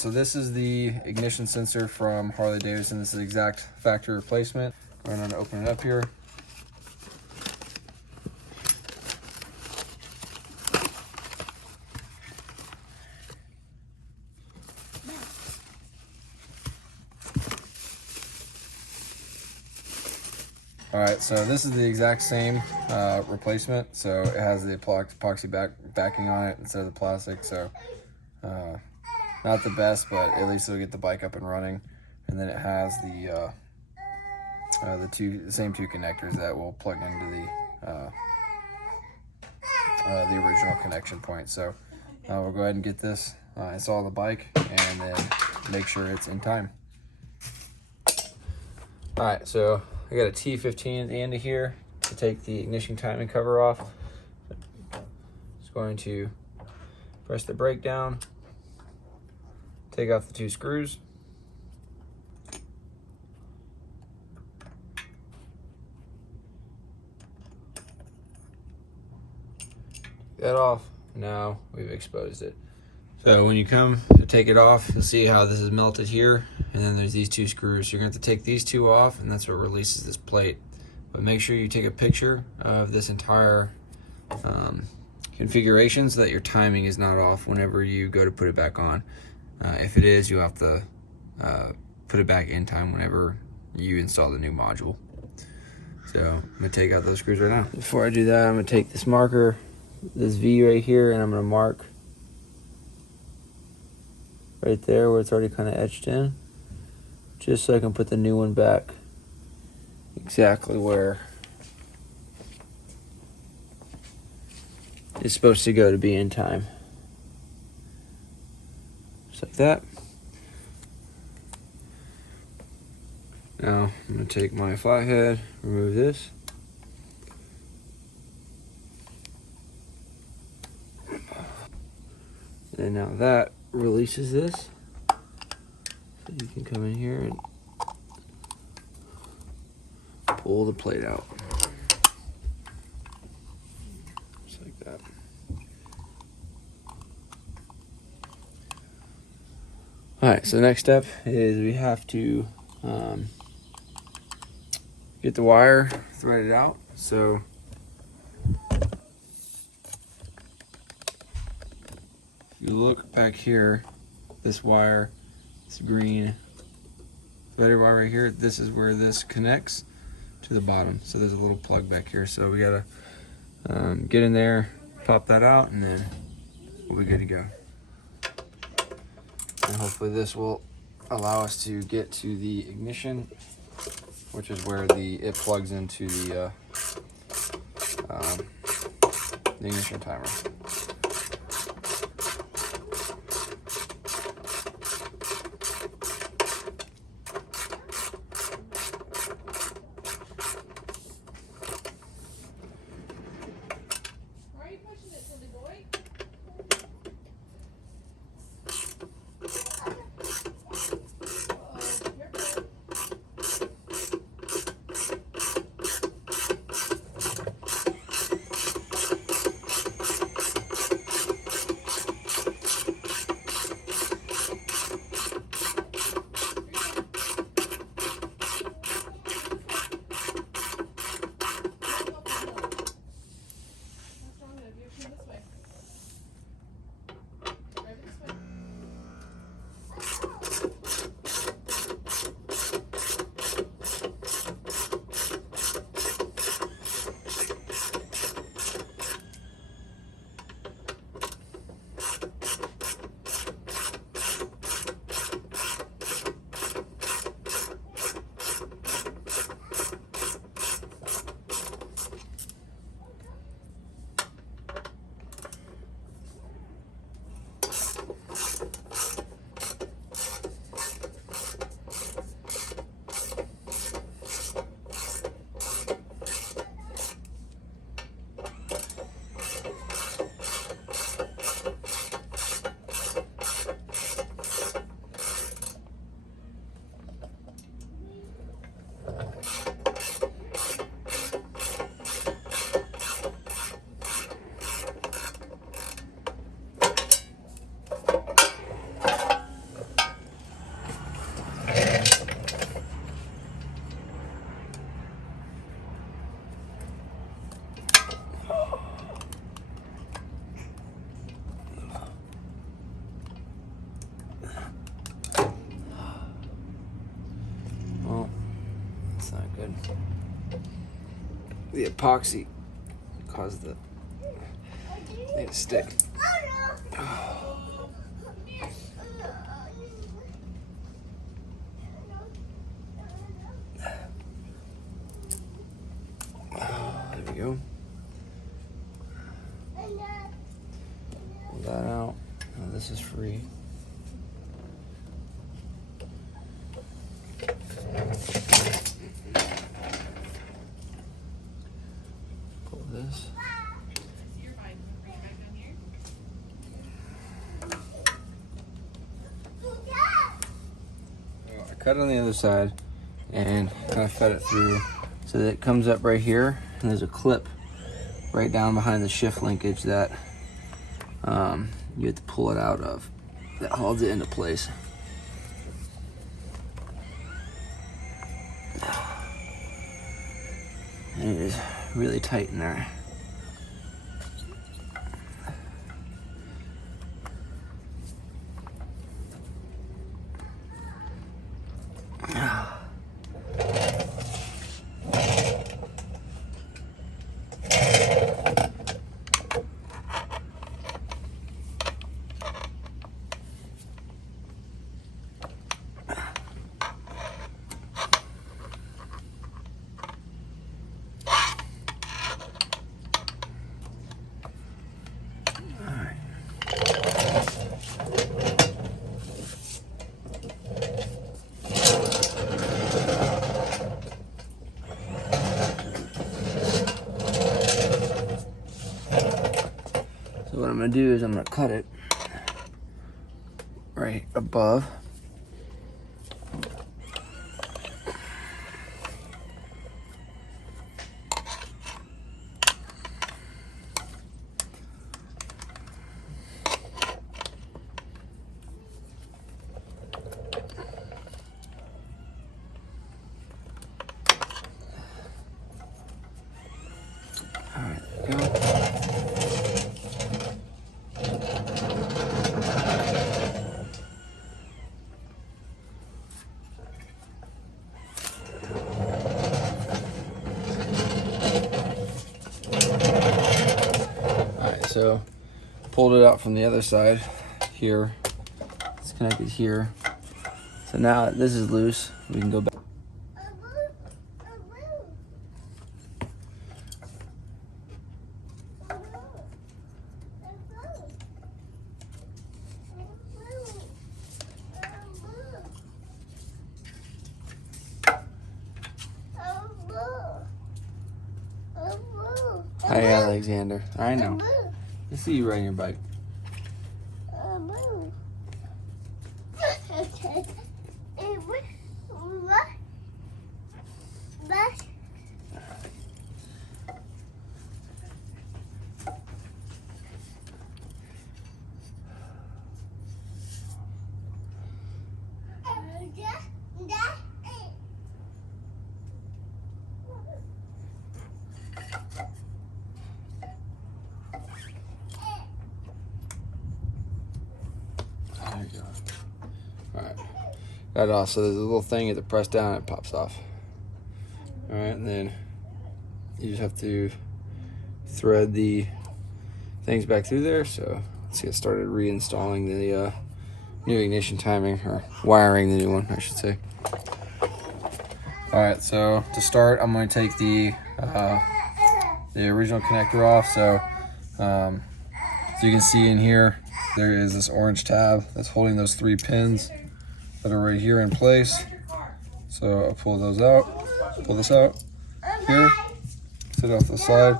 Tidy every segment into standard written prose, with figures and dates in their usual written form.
so this is the ignition sensor from Harley Davidson. This is exact factory replacement. Going on to open it up here. All right, so this is the exact same replacement. So it has the epoxy backing on it instead of the plastic. So not the best, but at least it'll get the bike up and running. And then it has the same two connectors that will plug into the original connection point. So we'll go ahead and get this install the bike and then make sure it's in time. All right, so I got a T15 at the end of here to take the ignition timing cover off. Just going to press the brake down, take off the two screws. Take that off. Now we've exposed it. So when you come to take it off, you'll see how this is melted here, and then there's these two screws. You're going to have to take these two off, and that's what releases this plate. But make sure you take a picture of this entire configuration so that your timing is not off whenever you go to put it back on. If it is, you'll have to put it back in time whenever you install the new module. So I'm going to take out those screws right now. Before I do that, I'm going to take this marker, this V right here, and I'm going to mark right there where it's already kind of etched in, just so I can put the new one back exactly where it's supposed to go to be in time. Just like that. Now I'm going to take my flathead, remove this. And now that releases this. So you can come in here and pull the plate out. Just like that. Alright, so the next step is we have to get the wire threaded out. So if you look back here, this wire, this green threaded wire right here, this is where this connects to the bottom. So there's a little plug back here. So we gotta get in there, pop that out, and then we'll be good to go. And hopefully this will allow us to get to the ignition, which is where it plugs into the ignition timer. the epoxy caused the thing to stick. There we go. Pull that out. Oh, this is free. Pull this. I cut it on the other side and kind of fed it through so that it comes up right here, and there's a clip right down behind the shift linkage that you have to pull it out of, that holds it into place. And it is really tight in there. So what I'm going to do is I'm going to cut it right above. All right, there we go. So pulled it out from the other side here. It's connected here. So now that this is loose, we can go back. Hi, Alexander. I know. I see you riding your bike. There you go. Alright. Got it off. So there's a little thing you have to press down and it pops off. Alright, and then you just have to thread the things back through there. So let's get started reinstalling the new ignition timing, or wiring the new one, I should say. Alright, so to start, I'm going to take the original connector off. So as you can see in here, there is this orange tab that's holding those 3 pins that are right here in place. So I'll pull those out, pull this out here, sit off the side,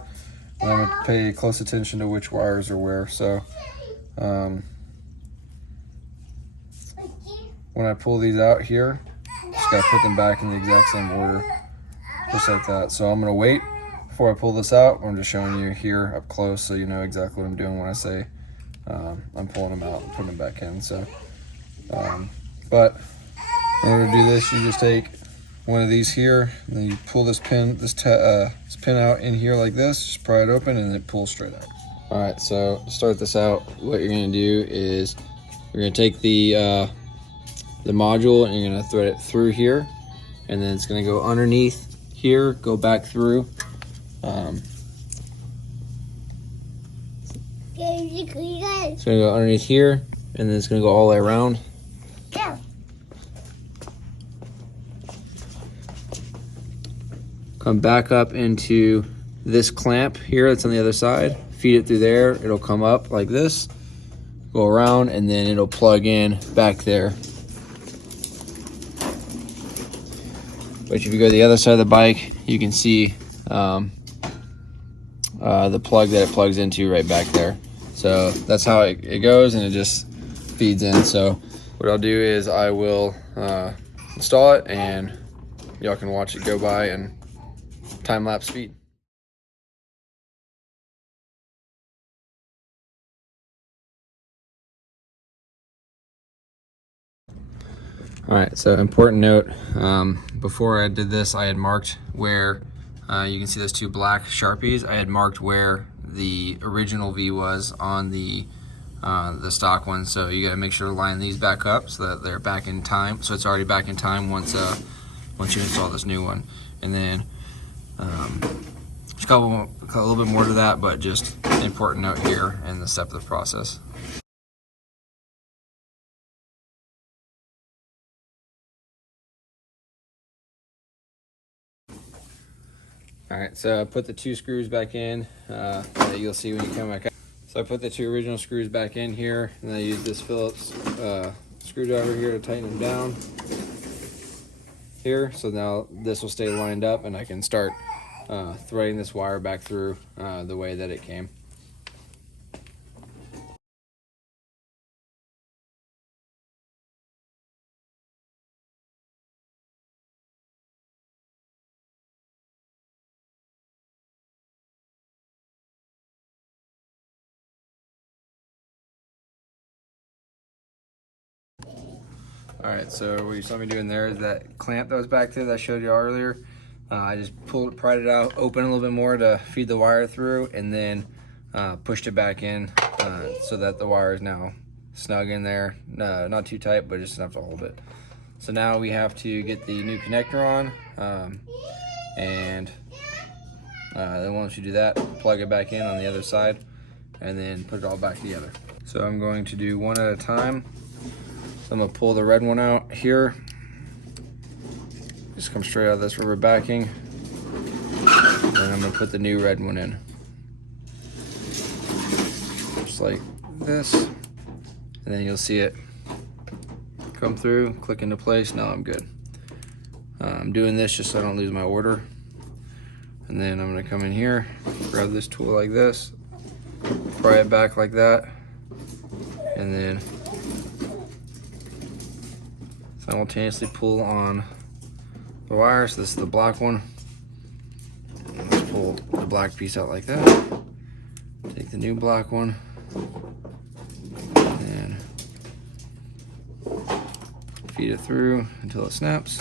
and I'm gonna pay close attention to which wires are where. So when I pull these out here, just gotta put them back in the exact same order, just like that. So I'm gonna wait before I pull this out. I'm just showing you here up close so you know exactly what I'm doing when I say I'm pulling them out and putting them back in. So, but in order to do this, you just take one of these here, and then you pull this pin, this pin out in here like this. Just pry it open, and it pulls straight out. All right, so to start this out, what you're gonna do is you're gonna take the module and you're gonna thread it through here, and then it's gonna go underneath here, go back through, It's gonna go underneath here, and then it's gonna go all the way around. Yeah. Come back up into this clamp here that's on the other side. Feed it through there. It'll come up like this, go around, and then it'll plug in back there. But if you go to the other side of the bike, you can see the plug that it plugs into right back there. So that's how it goes, and it just feeds in. So what I'll do is I will install it, and y'all can watch it go by and time-lapse speed. All right, so important note, before I did this, I had marked where, you can see those two black Sharpies, I had marked where the original V was on the stock one. So you gotta make sure to line these back up so that they're back in time. So it's already back in time once you install this new one. And then just a little bit more to that, but just an important note here in the step of the process. All right, so I put the two screws back in that you'll see when you come back out. So I put the two original screws back in here, and I use this Phillips screwdriver here to tighten them down here. So now this will stay lined up, and I can start threading this wire back through the way that it came. All right, so what you saw me doing there is that clamp that was back there that I showed you earlier. I just pried it out, opened a little bit more to feed the wire through, and then pushed it back in so that the wire is now snug in there. Not too tight, but just enough to hold it. So now we have to get the new connector on, and then once you do that, plug it back in on the other side, and then put it all back together. So I'm going to do one at a time. I'm gonna pull the red one out here. Just come straight out of this rubber backing. And I'm gonna put the new red one in. Just like this. And then you'll see it come through, click into place. Now I'm good. I'm doing this just so I don't lose my order. And then I'm gonna come in here, grab this tool like this, pry it back like that, and then simultaneously pull on the wire. So this is the black one. Let's pull the black piece out like that. Take the new black one, and feed it through until it snaps.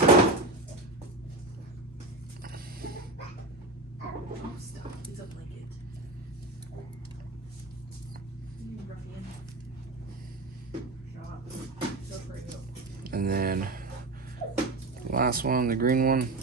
And then the last one, the green one.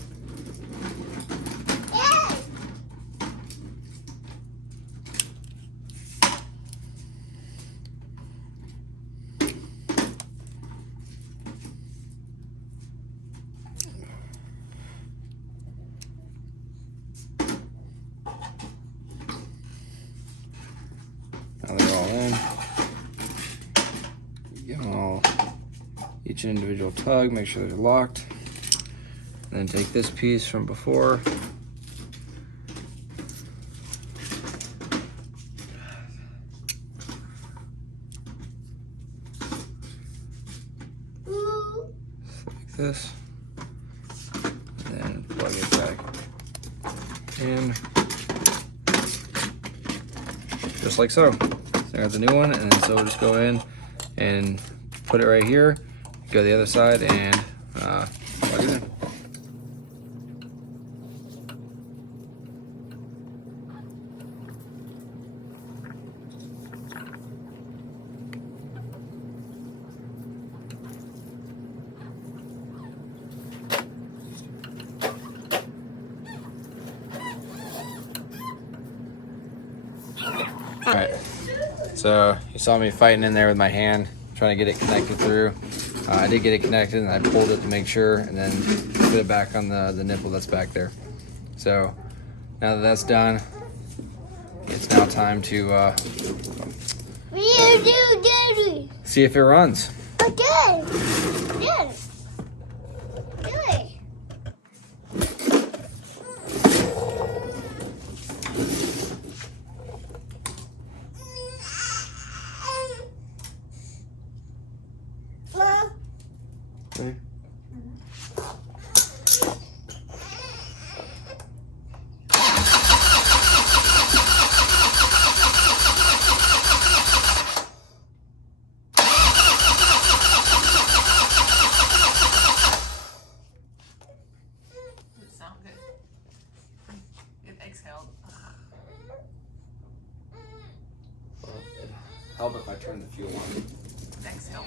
Now they're all in. Get them all, each individual tug, make sure they're locked. And then take this piece from before. Like this. And then plug it back in. Just like so. So I got the new one, and then so we'll just go in and put it right here, go to the other side, and plug it in. So you saw me fighting in there with my hand, trying to get it connected through. I did get it connected, and I pulled it to make sure, and then put it back on the nipple that's back there. So now that that's done, it's now time to see if it runs. Okay. Good. Good. Sound good. Good exhale. Help if I turn the fuel on. Exhale.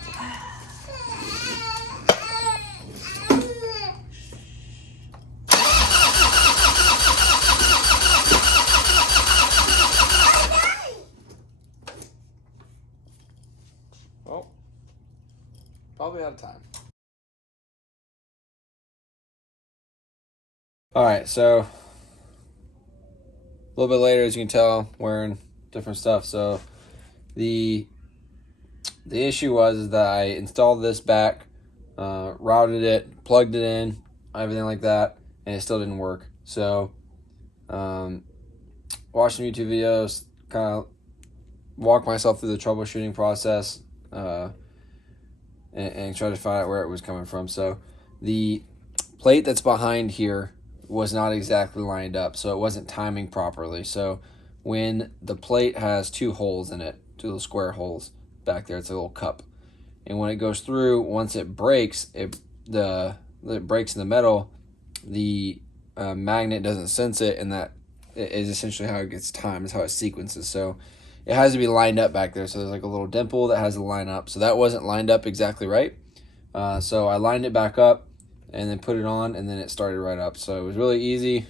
Oh, probably out of time. All right, so a little bit later, as you can tell, wearing different stuff. So the issue was that I installed this back, routed it, plugged it in, everything like that, and it still didn't work. So watching YouTube videos, kind of walk myself through the troubleshooting process, and try to find out where it was coming from. So the plate that's behind here was not exactly lined up, so it wasn't timing properly. So when the plate has two holes in it, two little square holes back there, it's a little cup, and when it goes through, once it breaks, it breaks in the metal, the magnet doesn't sense it, and that is essentially how it gets timed, is how it sequences. So it has to be lined up back there. So there's like a little dimple that has to line up. So that wasn't lined up exactly right. So I lined it back up and then put it on, and then it started right up. So it was really easy.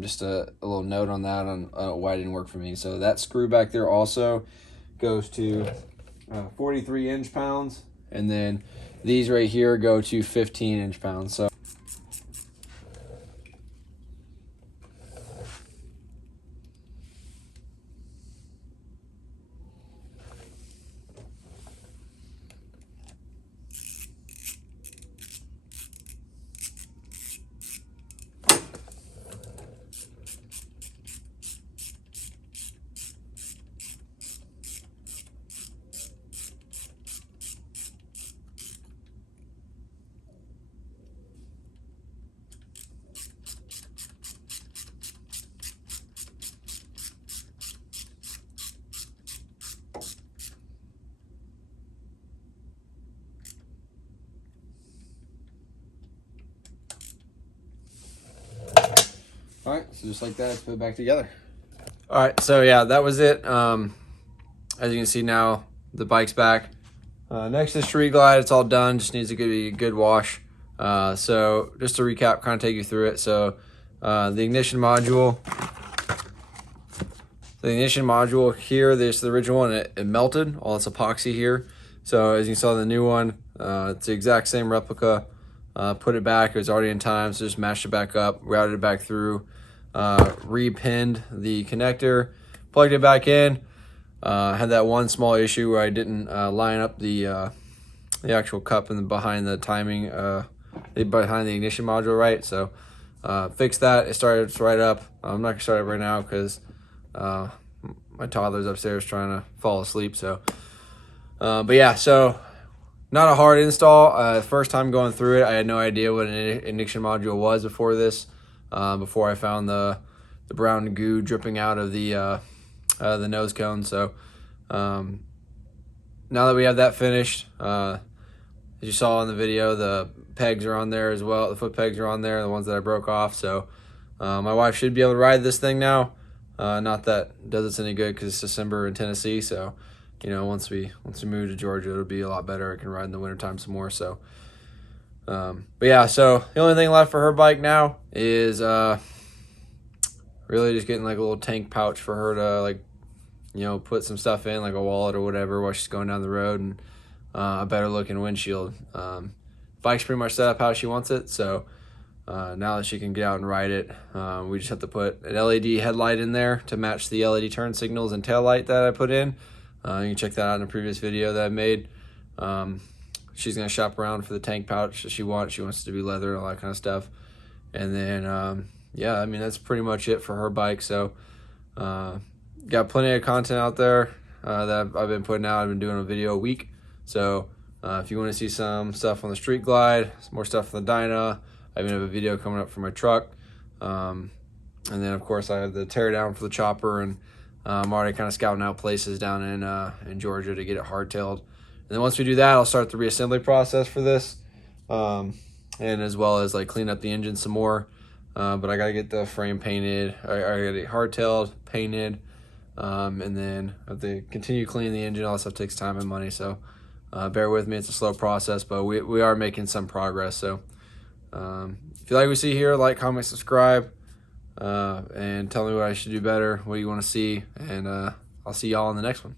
Just a little note on that, on why it didn't work for me. So that screw back there also goes to 43 inch-pounds, and then these right here go to 15 inch-pounds. So all right, so just like that, let's put it back together. All right, so yeah, that was it. As you can see now, the bike's back. Next is Street Glide. It's all done. Just needs to be a good wash. So just to recap, kind of take you through it. So the ignition module. The ignition module here, this is the original one. It melted. All this epoxy here. So as you saw, the new one, it's the exact same replica. Put it back. It was already in time, so just mashed it back up, routed it back through, repinned the connector, plugged it back in. Had that one small issue where I didn't line up the actual cup and behind the timing, behind the ignition module right. So fixed that. It started right up. I'm not gonna start it right now because my toddler's upstairs trying to fall asleep. So, but yeah, so not a hard install. First time going through it, I had no idea what an ignition module was before this. Before I found the brown goo dripping out of the nose cone. So now that we have that finished, as you saw in the video, the pegs are on there as well. The foot pegs are on there, the ones that I broke off. So my wife should be able to ride this thing now. Not that it does us any good because it's December in Tennessee. So, you know, once we move to Georgia, it'll be a lot better. I can ride in the wintertime some more. So, but yeah, so the only thing left for her bike now is really just getting like a little tank pouch for her to like you know, put some stuff in like a wallet or whatever while she's going down the road, and a better looking windshield. Bike's pretty much set up how she wants it, so now that she can get out and ride it, we just have to put an LED headlight in there to match the LED turn signals and tail light that I put in. You can check that out in a previous video that I made. She's gonna shop around for the tank pouch that she wants. She wants it to be leather and all that kind of stuff. And then yeah, I mean, that's pretty much it for her bike. So got plenty of content out there that I've been putting out. I've been doing a video a week. So if you want to see some stuff on the Street Glide, some more stuff on the DYNA, I even have a video coming up for my truck. And then of course I have the tear down for the chopper, and I'm already kind of scouting out places down in Georgia to get it hardtailed. And then once we do that, I'll start the reassembly process for this, and as well as like clean up the engine some more. But I gotta get the frame painted. I gotta get hardtailed, painted, and then I have to continue cleaning the engine. All that stuff takes time and money, so bear with me. It's a slow process, but we are making some progress. So if you like what we see here, like, comment, subscribe, and tell me what I should do better, what you want to see, and I'll see y'all in the next one.